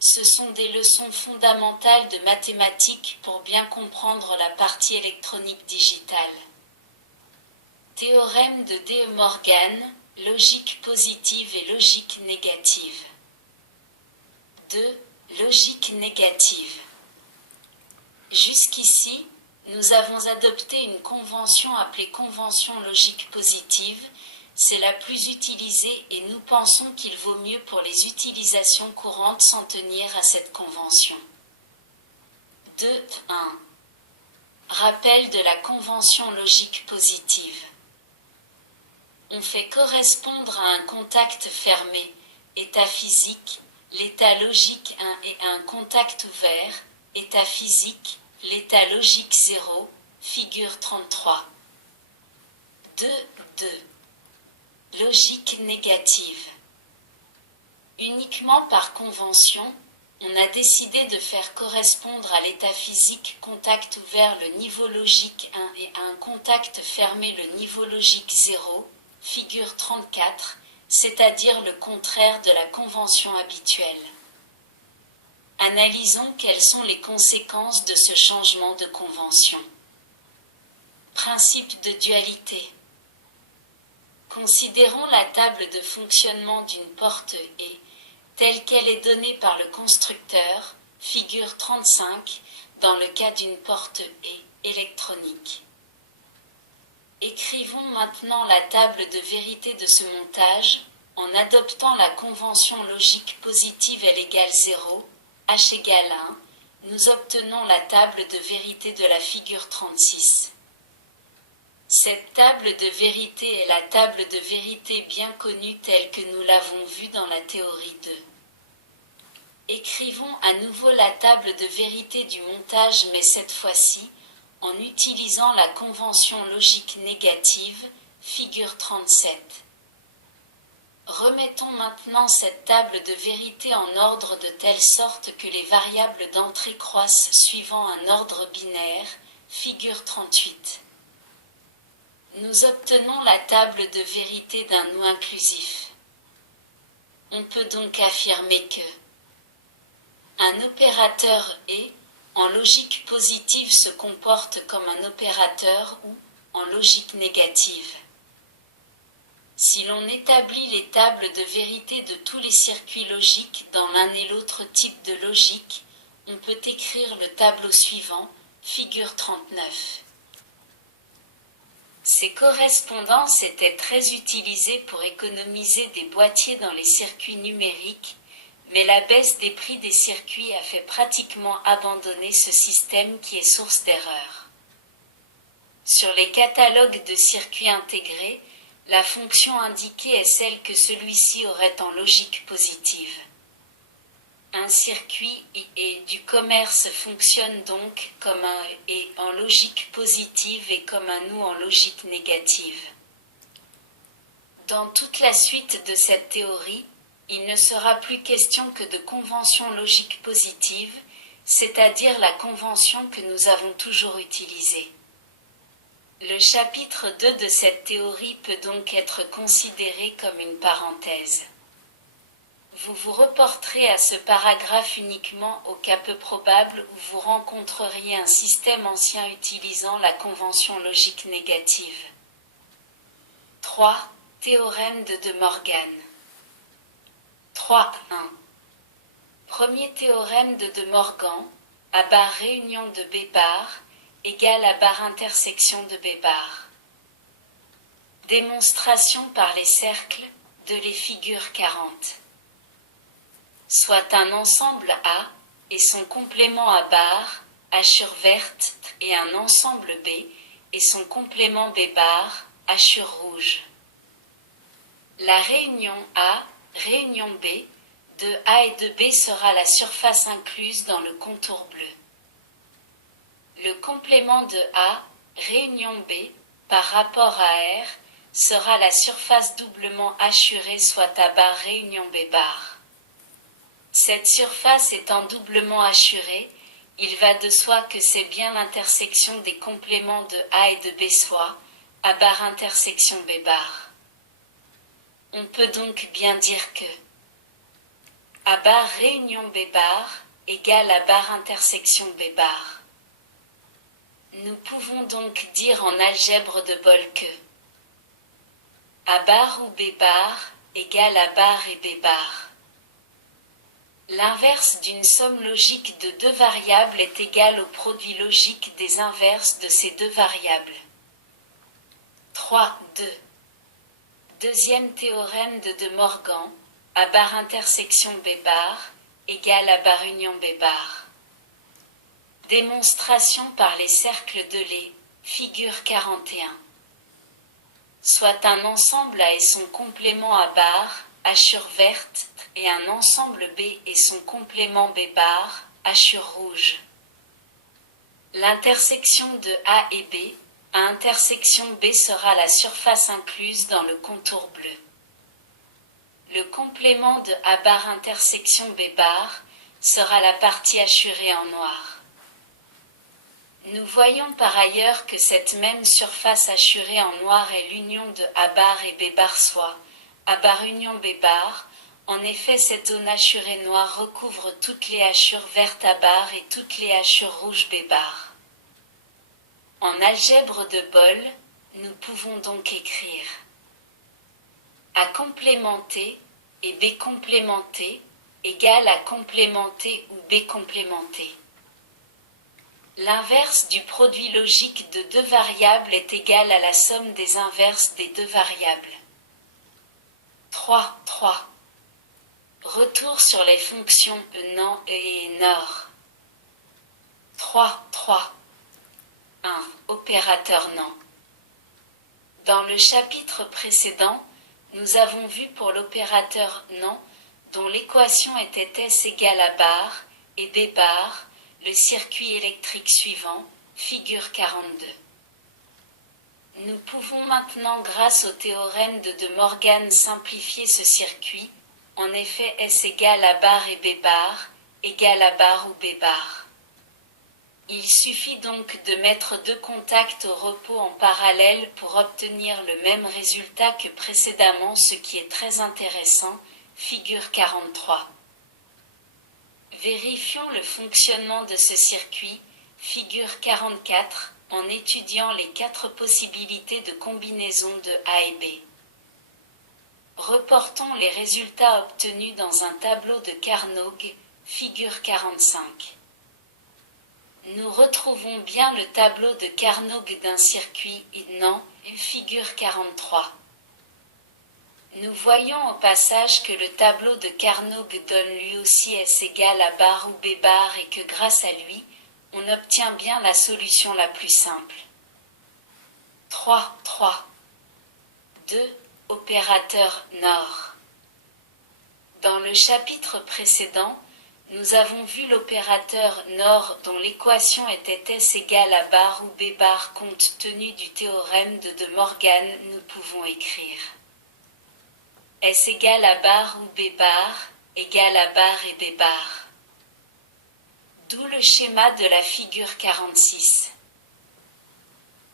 Ce sont des leçons fondamentales de mathématiques pour bien comprendre la partie électronique digitale. Théorème de De Morgan, logique positive et logique négative. 2. Logique négative. Jusqu'ici, nous avons adopté une convention appelée convention logique positive. C'est la plus utilisée et nous pensons qu'il vaut mieux pour les utilisations courantes s'en tenir à cette convention. 2.1. Rappel de la convention logique positive. On fait correspondre à un contact fermé, état physique, l'état logique 1 et à un contact ouvert, état physique, l'état logique 0, figure 33. 2.2. Logique négative. Uniquement par convention, on a décidé de faire correspondre à l'état physique contact ouvert le niveau logique 1 et à un contact fermé le niveau logique 0, figure 34, c'est-à-dire le contraire de la convention habituelle. Analysons quelles sont les conséquences de ce changement de convention. Principe de dualité. Considérons la table de fonctionnement d'une porte E, telle qu'elle est donnée par le constructeur, figure 35, dans le cas d'une porte E électronique. Écrivons maintenant la table de vérité de ce montage, en adoptant la convention logique positive L égale 0, H égale 1, nous obtenons la table de vérité de la figure 36. Cette table de vérité est la table de vérité bien connue telle que nous l'avons vue dans la théorie 2. Écrivons à nouveau la table de vérité du montage mais cette fois-ci, en utilisant la convention logique négative, figure 37. Remettons maintenant cette table de vérité en ordre de telle sorte que les variables d'entrée croissent suivant un ordre binaire, figure 38. Nous obtenons la table de vérité d'un nous inclusif. On peut donc affirmer que un opérateur E, en logique positive se comporte comme un opérateur ou en logique négative. Si l'on établit les tables de vérité de tous les circuits logiques dans l'un et l'autre type de logique, on peut écrire le tableau suivant, figure 39. Ces correspondances étaient très utilisées pour économiser des boîtiers dans les circuits numériques, mais la baisse des prix des circuits a fait pratiquement abandonner ce système qui est source d'erreurs. Sur les catalogues de circuits intégrés, la fonction indiquée est celle que celui-ci aurait en logique positive. Un circuit I du commerce fonctionne donc comme un E en logique positive et comme un OU en logique négative. Dans toute la suite de cette théorie, il ne sera plus question que de convention logique positive, c'est-à-dire la convention que nous avons toujours utilisée. Le chapitre 2 de cette théorie peut donc être considéré comme une parenthèse. Vous vous reporterez à ce paragraphe uniquement au cas peu probable où vous rencontreriez un système ancien utilisant la convention logique négative. 3. Théorème de De Morgan. 3.1. Premier théorème de De Morgan, A bar réunion de B bar, égale à barre intersection de B bar. Démonstration par les cercles de les figures 40. Soit un ensemble A et son complément à barre, hachure verte, et un ensemble B et son complément B bar, hachure rouge. La réunion A, réunion B, de A et de B sera la surface incluse dans le contour bleu. Le complément de A, réunion B, par rapport à R, sera la surface doublement hachurée soit à barre réunion B bar. Cette surface étant doublement hachurée, il va de soi que c'est bien l'intersection des compléments de A et de B soit, à barre intersection B bar. On peut donc bien dire que A bar réunion B bar égale A bar intersection B bar. Nous pouvons donc dire en algèbre de Boole que A bar ou B bar égale A bar et B bar. L'inverse d'une somme logique de deux variables est égale au produit logique des inverses de ces deux variables. 3.2. Deuxième théorème de De Morgan, A bar intersection B bar égale A bar union B bar. Démonstration par les cercles de Lie, figure 41. Soit un ensemble A et son complément A bar, hachure verte, et un ensemble B et son complément B bar, hachure rouge. L'intersection de A et B, à intersection B sera la surface incluse dans le contour bleu. Le complément de A bar intersection B bar sera la partie hachurée en noir. Nous voyons par ailleurs que cette même surface hachurée en noir est l'union de A bar et B bar soit A bar union B bar. En effet, cette zone hachurée noire recouvre toutes les hachures vertes A bar et toutes les hachures rouges B bar. En algèbre de Boole, nous pouvons donc écrire A complémenté et B complémenté égale A complémenté ou B complémenté. L'inverse du produit logique de deux variables est égal à la somme des inverses des deux variables. 3.3. Retour sur les fonctions NAN et NOR. 3.3. 1. Opérateur NAN. Dans le chapitre précédent, nous avons vu pour l'opérateur NAN, dont l'équation était S égale A bar et B bar, le circuit électrique suivant, figure 42. Nous pouvons maintenant, grâce au théorème de De Morgan, simplifier ce circuit. En effet, S égale A bar et B bar, égale A bar ou B bar. Il suffit donc de mettre deux contacts au repos en parallèle pour obtenir le même résultat que précédemment, ce qui est très intéressant, figure 43. Vérifions le fonctionnement de ce circuit, figure 44, en étudiant les quatre possibilités de combinaison de A et B. Reportons les résultats obtenus dans un tableau de Carnot, figure 45. Nous retrouvons bien le tableau de Carnot d'un circuit NAN, figure 43. Nous voyons au passage que le tableau de Carnot donne lui aussi S égale A bar ou B bar et que grâce à lui, on obtient bien la solution la plus simple. 3.3. 2. Opérateur NOR. Dans le chapitre précédent, nous avons vu l'opérateur NOR dont l'équation était S égale A bar ou B bar. Compte tenu du théorème de De Morgan, nous pouvons écrire S égale A bar ou B bar, égale A bar et B bar. D'où le schéma de la figure 46.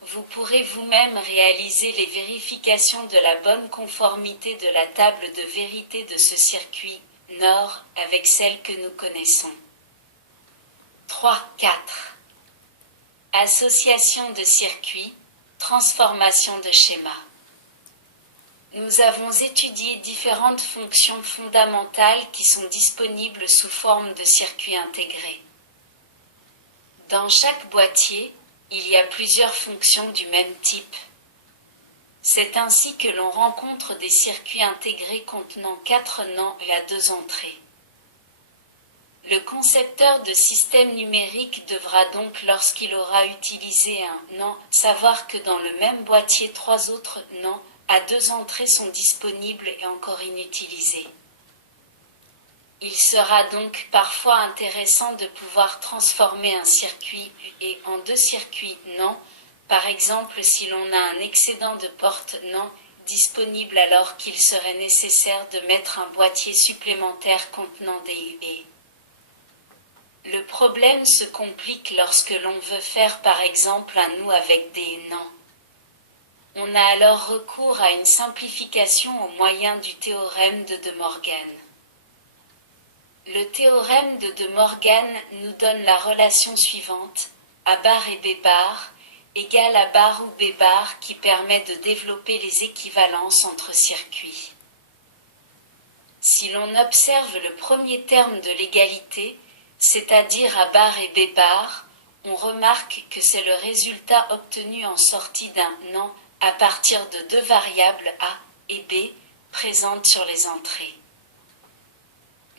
Vous pourrez vous-même réaliser les vérifications de la bonne conformité de la table de vérité de ce circuit NOR avec celle que nous connaissons. 3.4. Association de circuits, transformation de schéma. Nous avons étudié différentes fonctions fondamentales qui sont disponibles sous forme de circuits intégrés. Dans chaque boîtier, il y a plusieurs fonctions du même type. C'est ainsi que l'on rencontre des circuits intégrés contenant 4 NAN et à 2 entrées. Le concepteur de système numérique devra donc, lorsqu'il aura utilisé un NAN, savoir que dans le même boîtier 3 autres NAN à 2 entrées sont disponibles et encore inutilisés. Il sera donc parfois intéressant de pouvoir transformer un circuit et en 2 circuits NAN, par exemple si l'on a un excédent de porte NAN disponible alors qu'il serait nécessaire de mettre un boîtier supplémentaire contenant des UE. Le problème se complique lorsque l'on veut faire par exemple un nœud avec des NAN. On a alors recours à une simplification au moyen du théorème de De Morgan. Le théorème de De Morgan nous donne la relation suivante, A bar et B bar, égale A bar ou B bar qui permet de développer les équivalences entre circuits. Si l'on observe le premier terme de l'égalité, c'est-à-dire A bar et B bar, on remarque que c'est le résultat obtenu en sortie d'un NAND à partir de deux variables A et B présentes sur les entrées.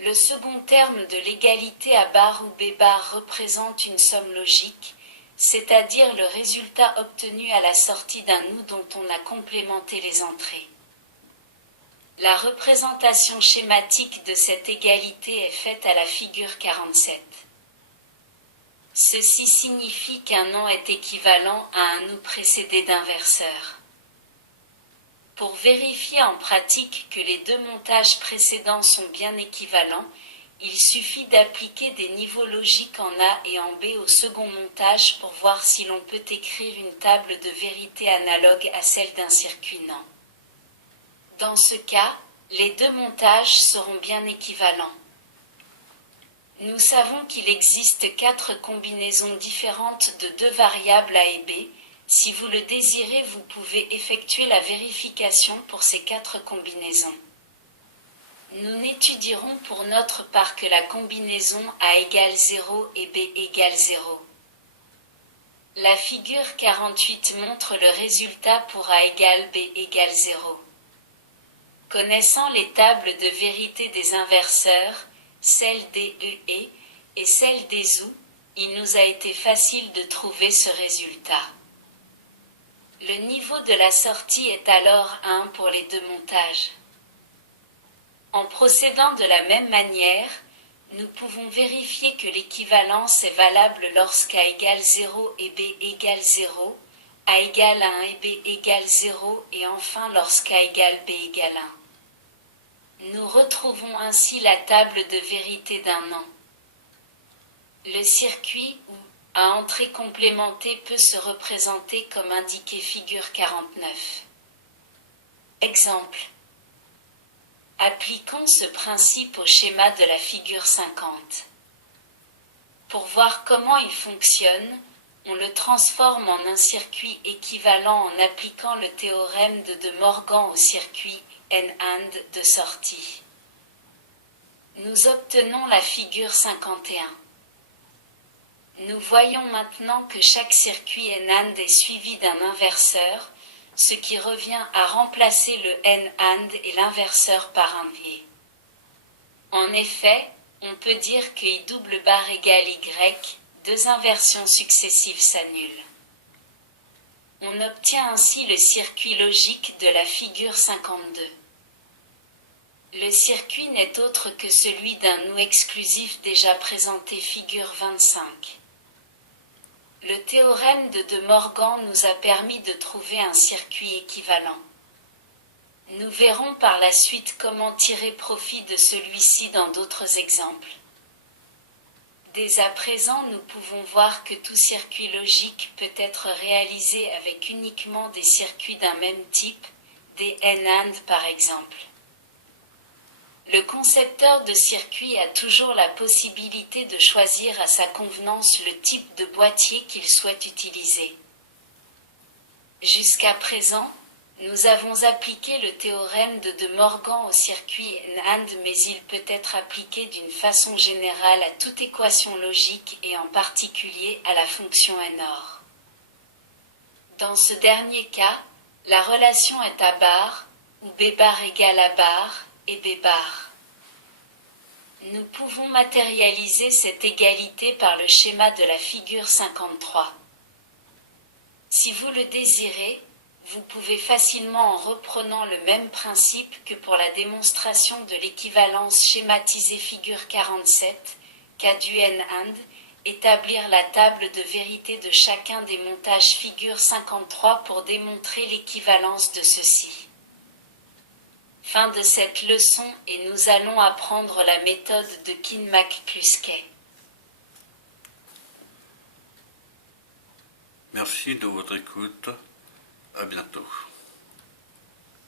Le second terme de l'égalité A bar ou B bar représente une somme logique, c'est-à-dire le résultat obtenu à la sortie d'un OU dont on a complémenté les entrées. La représentation schématique de cette égalité est faite à la figure 47. Ceci signifie qu'un NAND est équivalent à un OU précédé d'inverseur. Pour vérifier en pratique que les deux montages précédents sont bien équivalents, il suffit d'appliquer des niveaux logiques en A et en B au second montage pour voir si l'on peut écrire une table de vérité analogue à celle d'un circuit NAND. Dans ce cas, les deux montages seront bien équivalents. Nous savons qu'il existe 4 combinaisons différentes de deux variables A et B. Si vous le désirez, vous pouvez effectuer la vérification pour ces 4 combinaisons. Nous n'étudierons pour notre part que la combinaison A égale 0 et B égale 0. La figure 48 montre le résultat pour A égale B égale 0. Connaissant les tables de vérité des inverseurs, celle des UE et celle des OU, il nous a été facile de trouver ce résultat. Le niveau de la sortie est alors 1 pour les deux montages. En procédant de la même manière, nous pouvons vérifier que l'équivalence est valable lorsqu'A égale 0 et B égale 0, A égale 1 et B égale 0 et enfin lorsqu'A égale B égale 1. Nous retrouvons ainsi la table de vérité d'un NAND. Le circuit où A entrée complémentée peut se représenter comme indiqué figure 49. Exemple. Appliquons ce principe au schéma de la figure 50. Pour voir comment il fonctionne, on le transforme en un circuit équivalent en appliquant le théorème de De Morgan au circuit N-AND de sortie. Nous obtenons la figure 51. Nous voyons maintenant que chaque circuit N-AND est suivi d'un inverseur, ce qui revient à remplacer le N-AND et l'inverseur par un V. En effet, on peut dire que I double bar égale Y, deux inversions successives s'annulent. On obtient ainsi le circuit logique de la figure 52. Le circuit n'est autre que celui d'un OU exclusif déjà présenté figure 25. Le théorème de De Morgan nous a permis de trouver un circuit équivalent. Nous verrons par la suite comment tirer profit de celui-ci dans d'autres exemples. Dès à présent, nous pouvons voir que tout circuit logique peut être réalisé avec uniquement des circuits d'un même type, des N-AND par exemple. Le concepteur de circuit a toujours la possibilité de choisir à sa convenance le type de boîtier qu'il souhaite utiliser. Jusqu'à présent, nous avons appliqué le théorème de De Morgan au circuit N-AND, mais il peut être appliqué d'une façon générale à toute équation logique et en particulier à la fonction NOR. Dans ce dernier cas, la relation est A bar, où B bar égale A bar, et B bar. Nous pouvons matérialiser cette égalité par le schéma de la figure 53. Si vous le désirez, vous pouvez facilement, en reprenant le même principe que pour la démonstration de l'équivalence schématisée figure 47, cas du N-AND, établir la table de vérité de chacun des montages figure 53 pour démontrer l'équivalence de ceux-ci. Fin de cette leçon et nous allons apprendre la méthode de Kinmac-Kluskay. Merci de votre écoute. À bientôt.